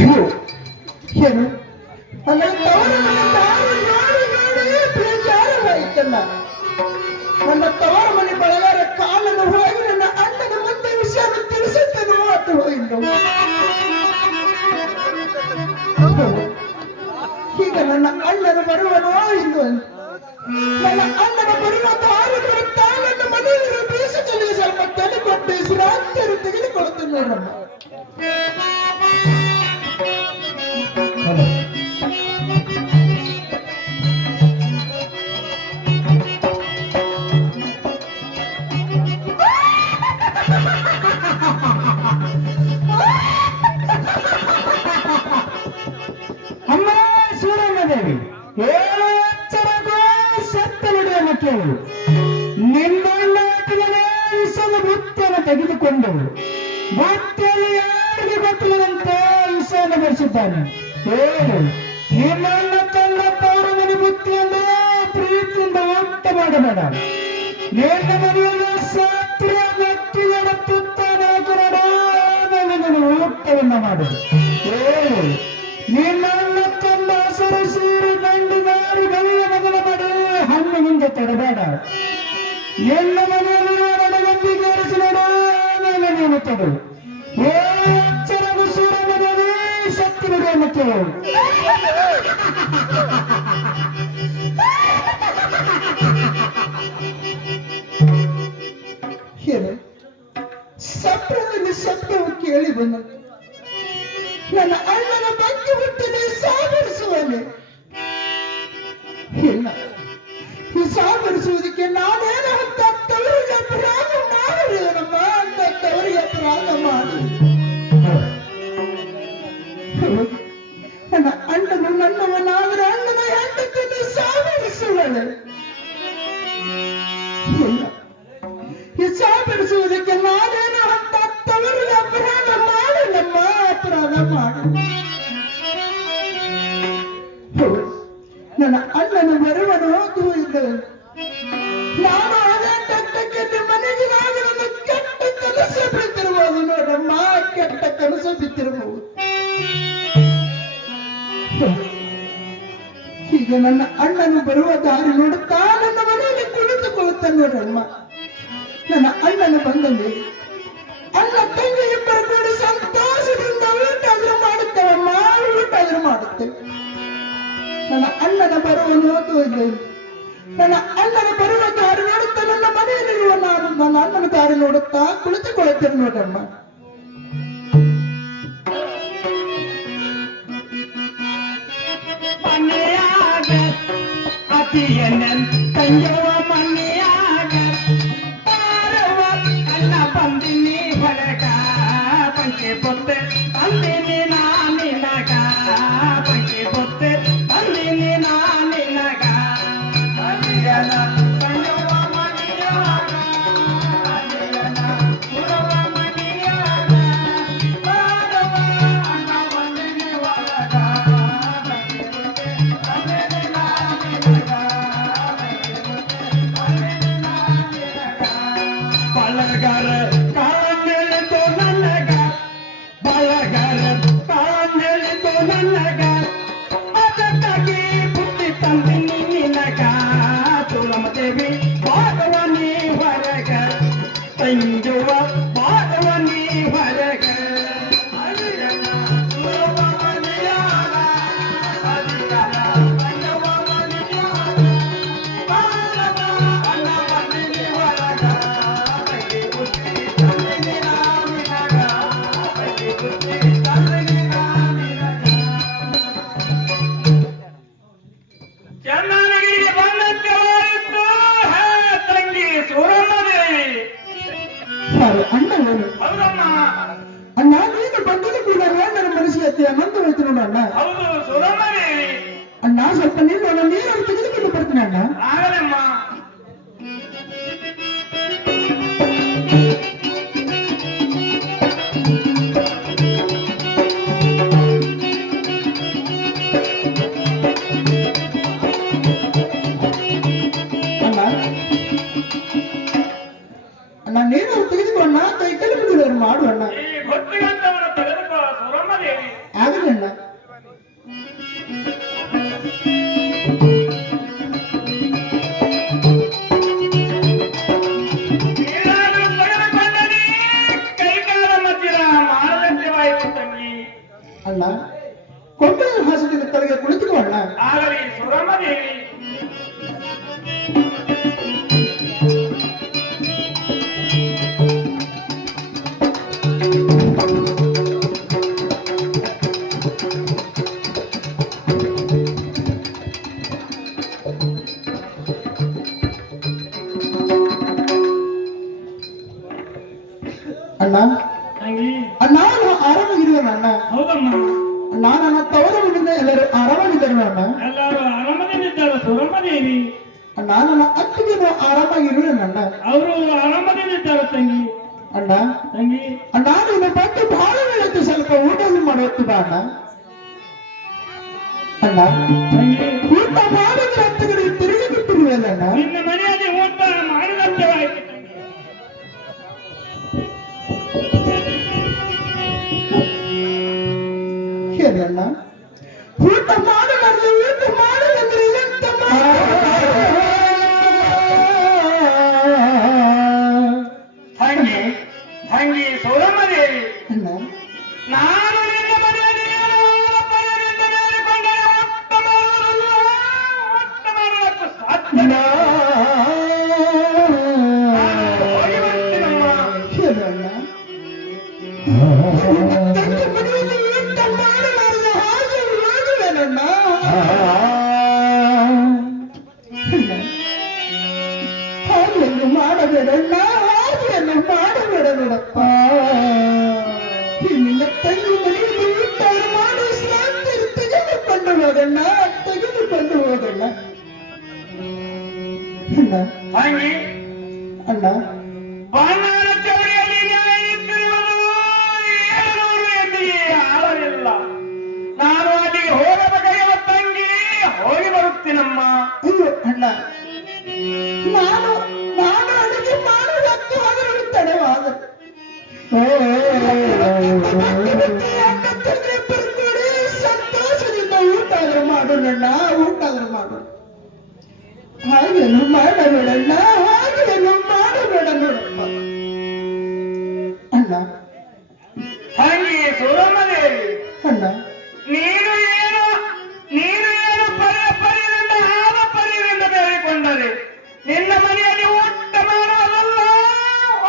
ಏನು ಅಲ್ಲ ತವರ ಮನೆ ದಾರಿ ನೋಡಿ ನೋಡಿ ಬೇಜಾರವಾಯ್ತಲ್ಲ. ನನ್ನ ತವರ ಮನೆ ಬಳಗಾರ ಕಾಲನ್ನು ಹೋಗಿ ನನ್ನ ಅಣ್ಣನ ಮುಂದೆ ವಿಷಯವನ್ನು ತಿಳಿಸುತ್ತೇನೋ ಅಥವಾ ಇನ್ನು ಈಗ ನನ್ನ ಅಣ್ಣನ ಬರುವನೋ ಇನ್ನು ನನ್ನ ಅಣ್ಣನ ಬರುವ ದಾರಿ ಬರುತ್ತಾ ನನ್ನ ಮನೆಯಲ್ಲಿ ಬೇಸದಲ್ಲಿ ಸ್ವಲ್ಪ ತಲೆ ಕೊಟ್ಟು ಶ್ರಾಂತಿಯನ್ನು ತೆಗೆದುಕೊಳ್ಳುತ್ತೇನೆ ನೋಡಮ್ಮ. ಅಮ್ಮ ಸೂರಮ್ಮದೇವಿ ಏಳು ಎಚ್ಚರಕ್ಕೂ ಸತ್ತ ನುಡಿಯನ್ನು ಕೇಳು. ನಿನ್ನೊಳ್ಳಾಟದಲ್ಲೇ ವಿಷದ ಬುತ್ತಿಯನ್ನು ತೆಗೆದುಕೊಂಡು ಬುತ್ತಿಯಲ್ಲಿ ಯಾರಿಗೆ ಗೊತ್ತಿಲ್ಲದಂತೆ ವಿಷಯನ್ನು ಬರೆಸಿದ್ದಾನೆ. ಹೇಳು, ನಿನ್ನನ್ನ ತನ್ನ ತವರ ಮನೆ ಬುತ್ತಿಯನ್ನು ಪ್ರೀತಿಯಿಂದ ಊಟ ಮಾಡಬೇಡ. ನಿನ್ನ ಮನೆಯಲ್ಲಿ ಸತ್ಯ ವ್ಯಕ್ತಿಗಳ ತುತ್ತಾನಾಗಿ ನಡ ಊಟವನ್ನು ಮಾಡು. ಹೇಳು, ನಿನ್ನ ತನ್ನ ಹಸಿರು ಸೀರೆ ಗಂಡಿಗಾರಿ ಬಲಿಯ ಮೊದಲ ಮಾಡಿ ಹಣ್ಣಿನಿಂದ ತಡಬೇಡ. ನಿನ್ನ ಮನೆಯಲ್ಲಿರುವ ನಡಗಂಬಿಗೆ ಏರಿಸಿ ನೋಡು ನೀನು ತಡು. ಎಚ್ಚರ ಸೂರ ಮನೆಯಲ್ಲಿ ಶಕ್ತಿ ಬಿಡುವ ಕೇಳು. ಸಪ್ರದಲ್ಲಿ ಶಬ್ದವು ಕೇಳಿ ಬಂದ. ನನ್ನ ಅಣ್ಣನ ಬಗ್ಗೆ ಹುಟ್ಟಿದೆ ಸಾವರಿಸುವನೆ. ಇಲ್ಲ, ಈ ಸಾವರಿಸುವುದಕ್ಕೆ ನಾನೇನು ಅಂತ ತವರಿಗೆ ಅಪರಾಧ ಮಾಡಿದೇನಮ್ಮ, ಅಂತ ತವರಿಗೆ ಅಪರಾಧ ಮಾಡಿ ನನ್ನ ಅಣ್ಣನು ನನ್ನವನಾದ್ರೆ ಅಣ್ಣನ ಹೆಂಡತಿಯನ್ನು ಸಾವರಿಸುವಳೆ. ಇಲ್ಲ, ಈ ಸಾವರಿಸುವುದಕ್ಕೆ ನಾನೇನು ಅಂತ ತವರಿಗೆ ಅಪರಾಧ ಮಾಡಿಲ್ಲಮ್ಮ, ಅಪರಾಧ ಮಾಡಿ ನನ್ನ ಅಣ್ಣನು ಬರುವನು ಅದು ಇಲ್ಲ. ನಾನು ಅದೇ ಕಟ್ಟಕ್ಕೆ ಮನೆಗೆ ನಾನು ನನ್ನ ಕೆಟ್ಟ ಕೆಲಸ ಬಿತ್ತಿರಬಹುದು ನೋಡಮ್ಮ, ಕೆಟ್ಟ ಕೆಲಸ ಬಿತ್ತಿರಬಹುದು. ಈಗ ನನ್ನ ಅಣ್ಣನು ಬರುವ ದಾರಿ ನೋಡುತ್ತಾ ನನ್ನ ಮನೆಯಲ್ಲಿ ಕುಳಿತುಕೊಳ್ಳುತ್ತಾನೆ ನೋಡಮ್ಮ. ನನ್ನ ಅಣ್ಣನು ಬಂದಲ್ಲಿ ಅಣ್ಣ ತಂಗಿ ಇಬ್ಬರು ಕೂಡಿ ಸಂತೋಷದಿಂದ ಊಟಾದ್ರೂ ಮಾಡುತ್ತೇವಮ್ಮ, ಊಟಾದ್ರೂ ಮಾಡುತ್ತೇವೆ. ನನ್ನ ಅಣ್ಣನ ಬರುವನು ಅದು ಇಲ್ಲ. ನನ್ನ ಅಣ್ಣನ ಬರುವ ದಾರಿ ನೋಡುತ್ತಾ ನನ್ನ ಮನೆಯಲ್ಲಿರುವ ನಾನು ನನ್ನ ಅಣ್ಣನ ದಾರಿ ನೋಡುತ್ತಾ ಕುಳಿತುಕೊಳ್ಳುತ್ತೇನೆ ನೋಡಮ್ಮ. ತಂಜವ ಮನೆಯಾಗ ಅಣ್ಣ ಬಂದಿನಿ ಹೊರಗ ಪಂಚೆ ಬೊತ್ತೆ ತಂದಿನಿ ನಾನಿನಗ, ಪಂಚೆ ಬೊತ್ತೆ ತಂದಿನಿ ನಾನಿನಗ. ತಂಜವ ಮನೆಯಾಗ ಸುರವ ಮನೆಯಾಗ ಅಣ್ಣ ಬಂದಿನಿ ಹೊರಗ ಪಂಚೆ ಬೊತ್ತೆ ತಂದಿನಿ ನಾನಿನಗ. ಬಳಗಾರ ಕಾಳೆಳಿತು ನನಗ, ಬಳಗಾರ ಕಾಳೆಳಿತು ನನಗ, ಅದಕ್ಕಾಗಿ ಬುತ್ತಿ ತಂದಿನಿ ನಿನಗ. ತುಳಮದೇವಿ ಬಾಡುವ ನೀ ಹೊರಗ, ತಂಜುವ ಬಾಡುವ ನೀ ಹೊರಗ. ಚನ್ನನಗಿರಿಗೆ ಬಂದಂತೆವಾಯಿತು ತಂಗಿ ಸೂರಮ್ಮದೇವಿ. ಅಣ್ಣನು ಹೌದಮ್ಮ. ಅಣ್ಣ ನೀನು ಬಂದದ್ದು ಕೂಡ ನನ್ನ ಮನಸ್ಸಿಗೆ ಅತಿ ಆನಂದವಾಯ್ತು ನೋಡ ಅಣ್ಣ. ಹೌದು ಸೂರಮ್ಮದೇವಿ. ಅಣ್ಣ ಸ್ವಲ್ಪ ನೀನು ನೀರನ್ನು ತೆಗೆದುಕೊಂಡು ಬರ್ತೀನಿ ಅಣ್ಣ. ಆಗಲಮ್ಮ. ಅಣ್ಣ ನೀರು ತೆಗೆದುಕೊಂಡ ಕೈ ಕಲಿಬಿಡುವರು ಮಾಡು ಅಣ್ಣ. ಈ ಭಕ್ತಿಗಂತವನ್ನು ತೆಗೆದುಕೋ ಸೂರಮ್ಮದೇವಿ. ದೇವಿ ಆಗಲಿಲ್ಲ. ನೀನಾದರೂ ತೆಗೆದುಕೊಂಡರೆ ಕೈಕಾಲ ಮಧ್ಯದ ಮಾನದಂಡವಾಯಿತು ತಂಗಿ. ಅಣ್ಣ ಕೊಂಬೆಯ ಹಾಸಿಗೆಯ ತಲೆಗೆ ಕುಳಿತುಕೋ ಅಣ್ಣ. ಆಗಲಿ ಸುರಮ್ಮ ದೇವಿ. ಅಣ್ಣ ತಂಗಿ ಅಣ್ಣ ನಾನು ಆರಾಮಾಗಿರುವಣ ಅಣ್ಣ. ಹೌದಮ್ಮ, ನನ್ನ ತವರ ಮನೆಯಿಂದ ಎಲ್ಲರೂ ಆರಾಮಾಗಿದ್ದಾರೆ ಅಣ್ಣ. ಎಲ್ಲರೂ ಆರಾಮದಿಂದಿದ್ದಾರೆ ಸುರಮ್ಮ ದೇವಿ. ನನ್ನ ಅತ್ತಿಗೆ ಆರಾಮಾಗಿರುವೆ ಅಣ್ಣ. ಅವರು ಆರಾಮದಿಂದಿದ್ದಾರೆ ತಂಗಿ. ಅಣ್ಣ ತಂಗಿ ನೀನು ಬಂದು ಬಹಳ ವೇಳೆ ಸ್ವಲ್ಪ ಊಟವನ್ನು ಮಾಡುತ್ತೀವ ಅಣ್ಣ. ಅಣ್ಣ ತಂಗಿ ಊಟ ಮಾಡಿದ್ರೆ ಅತ್ತಿಗೆ ತಿರುಗಿ ಬಿಟ್ಟಿರುವಲ್ಲ ಅಣ್ಣ. ನಿನ್ನ ಮನೆಯಲ್ಲಿ ಊಟ ಮಾಡಿದಂತೆವಾಯಿತು ತಂಗಿ. ಏನಣ್ಣ ಊಟ ಮಾಡಲಾರ್ದು ಊಟ ಮಾಡಲಾದ್ರೆ ಎಂತ ತಂಗಿ ತಂಗಿ ಸೋರಮ್ಮ ದೇವಿ, ಅಣ್ಣ ನಾನು ನಿನ್ನ ಮನೆಯಲ್ಲಿ ಏನೋ ಪರರಿಂದ ಬೇಡಿಕೊಂಡರೆ ಒಟ್ಟ ಮಾಡುವುದಲ್ಲ, ಒಟ್ಟ ಮಾಡುವುದಕ್ಕೂ ಸಾಧ್ಯವಿಲ್ಲ. ನಾನು ಹೋಗಿ ಬರ್ತೀನಮ್ಮ. ಏನಣ್ಣ ತಂಗಿ ಮನೆಯಲ್ಲಿ ಊಟ ಮಾಡಲಾರ್ದು ಹಾಗೆ ಹೋಗುವೇನಣ್ಣ. ಹಾಗೆಯನ್ನು ಮಾಡಬೇಡಣ್ಣ, ಹಾಗೆಯನ್ನು ಮಾಡಬೇಡ ನೋಡಪ್ಪ. ನಿನ್ನ ತಂಗಿ ಮನೆಯಲ್ಲಿ ಊಟ ಮಾಡಿ ಶ್ರಾಂತಿ ತೆಗೆದುಕೊಂಡು ಹೋಗಣ್ಣ, ತೆಗೆದುಕೊಂಡು ಹೋಗಣ್ಣ. ಅಣ್ಣ ತಂಗಿ ಅಣ್ಣ ಬಾಣಾರ ಚೌರಿಯಲ್ಲಿ ನ್ಯಾಯ ನಿಂತಿರುವುದು 700 ಎಂದಿಗೆ ಆಳವಿಲ್ಲ. ನಾನು ಅಲ್ಲಿಗೆ ಹೋಗಬೇಕಾಗಿಲ್ಲ ತಂಗಿ, ಹೋಗಿ ಬರುತ್ತೀನಮ್ಮ. ಅಯ್ಯೋ ಅಣ್ಣ ನಾನು ಅಡುಗೆ ಮಾಡುವುದಕ್ಕೆ ಹೋಗಲು ತಡವಾದ ಅಣ್ಣ ತಂಗಿ ಇಬ್ಬರು ಕೂಡಿ ಸಂತೋಷದಿಂದ ಊಟ ಆದ್ರೂ ಮಾಡೋಣ, ಊಟ ಆದ್ರೂ ಮಾಡು. ಹಾಗೇನು ಮಾಡಬೇಡಣ್ಣ, ಹಾಗೇನು ಮಾಡಬೇಡ ನೋಡಪ್ಪ. ಅಣ್ಣ ತಂಗಿ ಸೂರಮ್ಮ ದೇವಿ, ಅಣ್ಣ ನೀನು ಏನು ಪರಿಯಿಂದ ಆದ ಪರಿಯಿಂದ ಬೇಡಿಕೊಂಡರೆ ನಿನ್ನ ಮನೆಯಲ್ಲಿ ಊಟ ಮಾಡುವುದಲ್ಲ,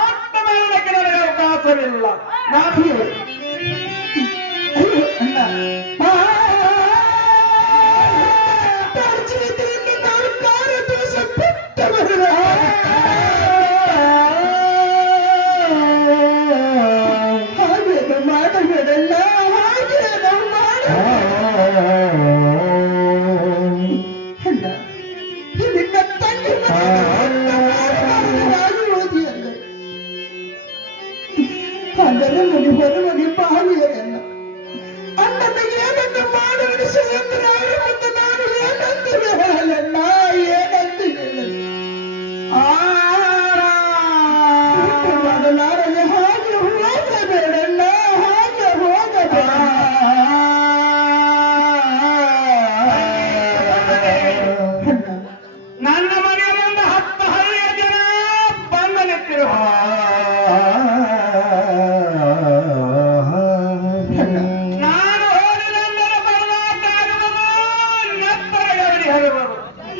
ಊಟ ಮಾಡುವುದಕ್ಕೆ ನನಗೆ ಅವಕಾಶವಿಲ್ಲ. ನಾನು ಅಯ್ಯೋ ಅಣ್ಣ ಪರಿಚಯದಿಂದ ನಾವು ಕಾರ್ಯದೋಷ ಬಿಟ್ಟವರು. ಹಾಗೇನು ಮಾಡಬೇಡಲ್ಲ, ಹಾಗೇನು ಮಾಡ ಅಣ್ಣ ನಿನ್ನ ತಂಗಿ ರಾಜು ಓದಿ ಅಲ್ಲ ಅದರ ಮನೆ ಹೊರಮನೆ ಬಾವಿಯರಲ್ಲ. ಅಣ್ಣನಿಗೆ ಏನನ್ನು ಮಾಡುವಡಿಸಿದ್ರೆ ಅವರ ಮುಂದೆ ನಾನು ಏನಂತ ಹೇಳಲ್ಲ, ಏನಂತ ಹೇಳಲ್ಲ. ಮಾಡಲಾರದೆ ಹಾಗೆ ಹೋಗಬೇಡಲ್ಲ, ಹಾಗೆ ಹೋಗಬೇಡ. ನನ್ನ ಮನೆಯ ಮುಂದೆ 10 ಹಳ್ಳಿಯ ಜನ ಬಂದು ನಿಂತಿರುವ ನಾನು ಹೋಗಲೆಂದರೆ ಬರಲಾಟ ಆಗುವುದು, ನೆತ್ತರ ಗರಡಿ ಹರಿಯುವುದು.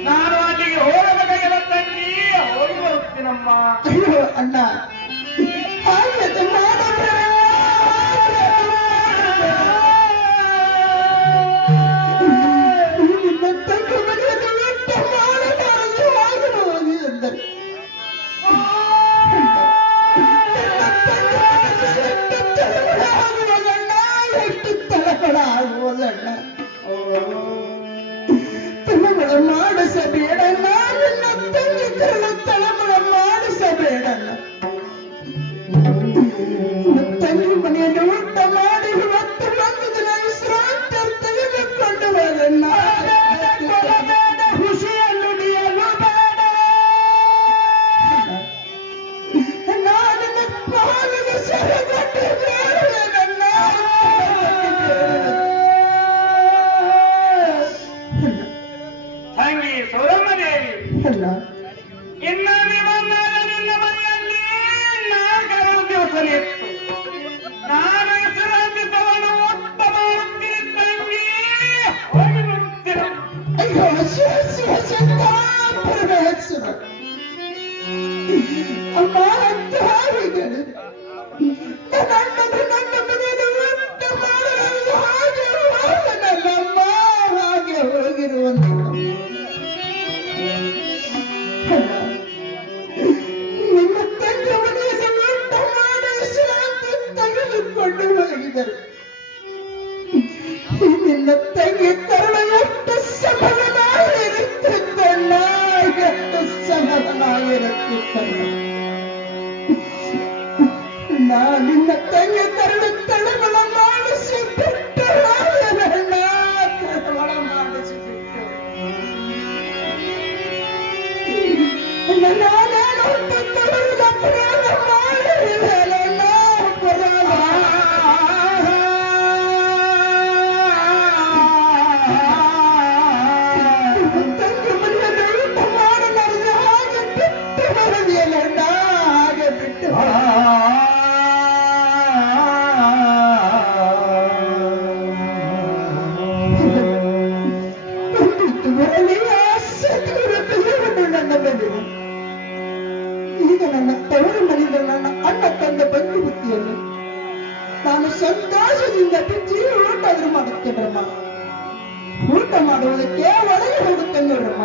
ನಾನು ಅಲ್ಲಿಗೆ ಹೋಗಬೇಕಾಗಿಲ್ಲ ತಂಗಿ, ಹೋಗಿ ಬರುತ್ತೀನಮ್ಮ. ಅಯ್ಯೋ ಅಣ್ಣ ಹಾಗೆ ಮಾಡಬೇಡ. ನಿನ್ನ ತಂಗಿ ಮನೆಯಲ್ಲಿ ಊಟ ಮಾಡಲಾರದೆ ಹೋಗಬಹುದು ಎಂದರೆ ಎಷ್ಟು ತಳಮಳ ಆಗುವುದಣ್ಣ. ತಳಮಳ ಮಾಡಿಸಬೇಡಣ್ಣ, ನಿನ್ನ ತಂಗಿ ತಳಮಳ ಮಾಡಿಸಬೇಡಣ್ಣ. ತಂಗಿ ಮನೆಯಲ್ಲಿ ಊಟ ಮಾಡಿ 10 ದಿನ ವಿಶ್ರಾಂತಿ ತೆಗೆದುಕೊಂಡು ಹೋಗಣ್ಣ. ಖುಷಿಯನ್ನು ನೀಯಲು ಬೇಡ. ನಾನು ಪಾಲಿಗೆ ಸರಿಗಟ್ಟು ಬೇಡವೇನಲ್ಲ. ಹೆಸರು ಅಮ್ಮ ಅಂತ ಹಾಗೆ ನನ್ನ ಅಣ್ಣನ ನನ್ನ ಮನೆಯನ್ನು ಊಟ ಮಾಡಲು ಹಾಗೆ ಹೋದನಲ್ಲಮ್ಮ, ಹಾಗೆ ಹೋಗಿರುವಂತ ನಿಮ್ಮ ತಂದೆ ಮನೆಯಲ್ಲಿ ಊಟ ಮಾಡಿಸಿ ಅಂತ ತೆಗೆದುಕೊಂಡು ಹೋಗಿದರು. ನಿನ್ನ ತಂಗಿ ಕರಳ ಎಷ್ಟು ಸಮಾಧಾನವಾಗಿರುತ್ತಿದ್ದಲ್ಲ, ಎಷ್ಟು ಸಮಾಧಾನವಾಗಿರುತ್ತಿದ್ದಲ್ಲ. ನಾ ನಿನ್ನ ತಂಗಿ ಕರಳ ತಳಮಳ ಮಾಡಿಸಿ ಬಿಟ್ಟು ತಳಮಳ ಮಾಡಿಸಿ ಬಿಟ್ಟು ನಾನೇನು ತವರಿಗೆ ಅಪರಾಧ ಮಾಡಿರಲಿಲ್ಲ, ಅಪರಾಧ ಈಗ ನನ್ನ ತವರು ಮನೆಯಿಂದ ನನ್ನ ಅಣ್ಣ ತಂದ ಬಂದು ಬುದ್ಧಿಯನ್ನು ನಾನು ಸಂತೋಷದಿಂದ ಬಿಚ್ಚಿ ಊಟ ಆದ್ರೂ ಮಾಡುತ್ತೇನಮ್ಮ. ಊಟ ಮಾಡುವುದಕ್ಕೆ ಒಳಗೆ ಹೋಗುತ್ತೇನೆ ನೋಡ್ರಮ್ಮ.